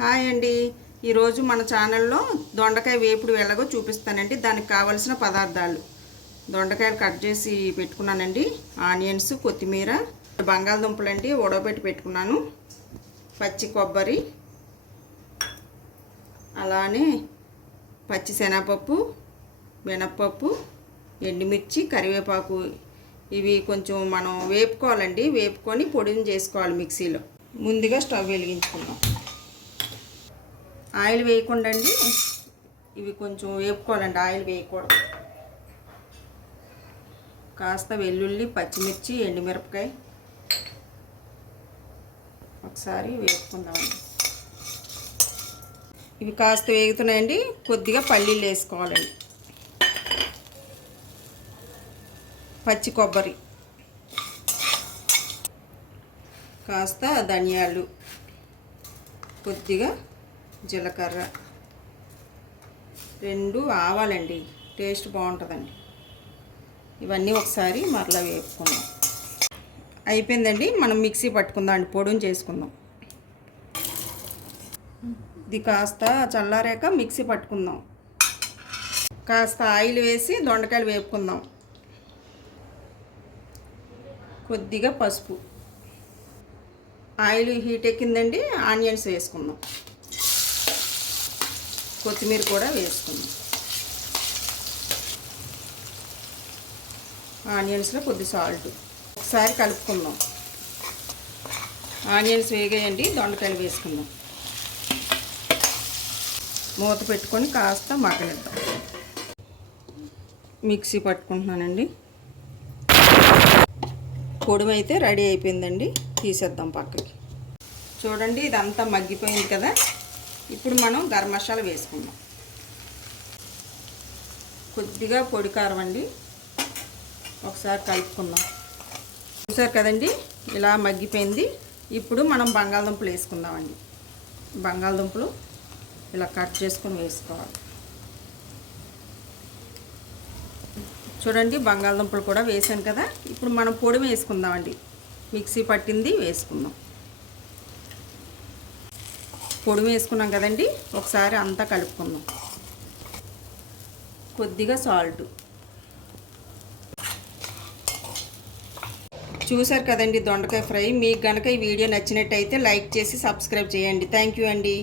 Hi అండి. ఈరోజు మన ఛానల్లో దొండకాయ వేపుడు ఎలాగో చూపిస్తానండి. దానికి కావలసిన పదార్థాలు: దొండకాయలు కట్ చేసి పెట్టుకున్నానండి, ఆనియన్స్, కొత్తిమీర, బంగాళదుంపలు అండి ఉడకబెట్టి పెట్టుకున్నాను, పచ్చి కొబ్బరి, అలానే పచ్చి శనగపప్పు, మినప్పప్పు, ఎండుమిర్చి, కరివేపాకు. ఇవి కొంచెం మనం వేపుకోవాలండి. వేపుకొని పొడిని చేసుకోవాలి మిక్సీలో. ముందుగా స్టవ్ వెలిగించుకుందాం. ఆయిల్ వేయకుండా అండి ఇవి కొంచెం వేపుకోవాలండి. ఆయిల్ వేయకూడదు. కాస్త వెల్లుల్లి, పచ్చిమిర్చి, ఎండుమిరపకాయ ఒకసారి వేపుకుందామండి. ఇవి కాస్త వేగుతున్నాయండి. కొద్దిగా పల్లీలు వేసుకోవాలండి, పచ్చి కొబ్బరి, కాస్త ధనియాలు, కొద్దిగా జీలకర్ర, 2 ఆవాలండి, టేస్ట్ బాగుంటుందండి. ఇవన్నీ ఒకసారి మరలా వేపుకుందాం. అయిపోయిందండి. మనం మిక్సీ పట్టుకుందాం అండి, పొడిని చేసుకుందాం. ఇది కాస్త చల్లారాక మిక్సీ పట్టుకుందాం. కాస్త ఆయిల్ వేసి దొండకాయలు వేపుకుందాం. కొద్దిగా పసుపు, ఆయిల్ హీట్ ఎక్కిందండి. ఆనియన్స్ వేసుకుందాం, కొత్తిమీర కూడా వేసుకుందాం. ఆనియన్స్లో కొద్ది సాల్ట్, ఒకసారి కలుపుకుందాం. ఆనియన్స్ వేగాయండి, దొండకాయలు వేసుకుందాం. మూత పెట్టుకొని కాస్త మగ్గనిద్దాం. మిక్సీ పట్టుకుంటున్నానండి. పొడి అయితే రెడీ అయిపోయిందండి. తీసేద్దాం పక్కకి. చూడండి, ఇదంతా మగ్గిపోయింది కదా. ఇప్పుడు మనం గరం మసాలా వేసుకుందాం. కొద్దిగా పొడి కారం అండి, ఒకసారి కలుపుకుందాం. చూసారు కదండి, ఇలా మగ్గిపోయింది. ఇప్పుడు మనం బంగాళదుంపలు వేసుకుందామండి. బంగాళదుంపలు ఇలా కట్ చేసుకొని వేసుకోవాలి. చూడండి, బంగాళదుంపలు కూడా వేసాను కదా. ఇప్పుడు మనం పొడి వేసుకుందామండి. మిక్సీ పట్టింది వేసుకుందాం. పొడి వేసుకున్నాం కదండి, ఒకసారి అంతా కలుపుకుందాం. కొద్దిగా సాల్ట్. చూసారు కదండి దొండకాయ ఫ్రై. మీకు కనుక ఈ వీడియో నచ్చినట్టయితే లైక్ చేసి సబ్స్క్రైబ్ చేయండి. థ్యాంక్ యూ అండి.